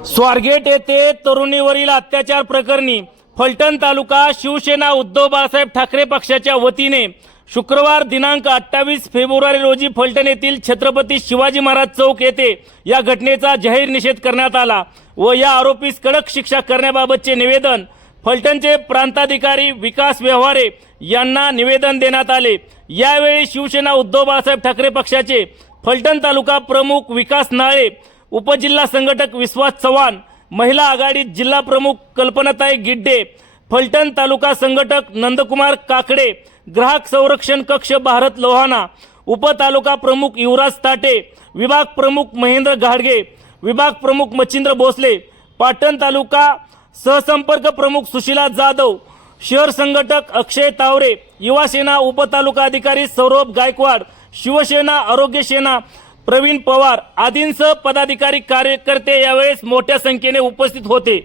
स्वारगेट येथे तरुणीवरील अत्याचार प्रकरणी फलटण तालुका शिवसेना उद्धव बाळासाहेब ठाकरे पक्षाच्या वतीने शुक्रवार दिनांक 28 फेब्रुवारी रोजी फलटण येथील छत्रपती शिवाजी महाराज चौक येथे या घटनेचा जाहीर निषेध करण्यात आला व या आरोपीस कडक शिक्षा करण्याबाबतचे निवेदन फलटणचे प्रांताधिकारी विकास व्यवहारे यांना निवेदन देण्यात आले। यावेळी शिवसेना उद्धव बाळासाहेब ठाकरे पक्षाचे फलटण तालुका प्रमुख विकास नाळे, उपजिल्हा संघटक विश्वास चव्हाण, महिला आघाडी जिल्हा प्रमुख कल्पनाताई गिड्डे, फलटण तालुका संघटक नंदकुमार काकडे, ग्राहक संरक्षण कक्ष भारत लोहाना, उपतालुका प्रमुख युवराज ताटे, विभाग प्रमुख महेंद्र घाडगे, विभाग प्रमुख मच्छिंद्र भोसले, पाटण तालुका सहसंपर्क प्रमुख सुशीला जाधव, शहर संघटक अक्षय तावरे, युवा सेना उपतालुका अधिकारी सौरभ गायकवाड, शिवसेना आरोग्य सेना प्रवीण पवार आदींसह पदाधिकारी कार्यकर्ते यावेळेस मोठ्या संख्येने उपस्थित होते।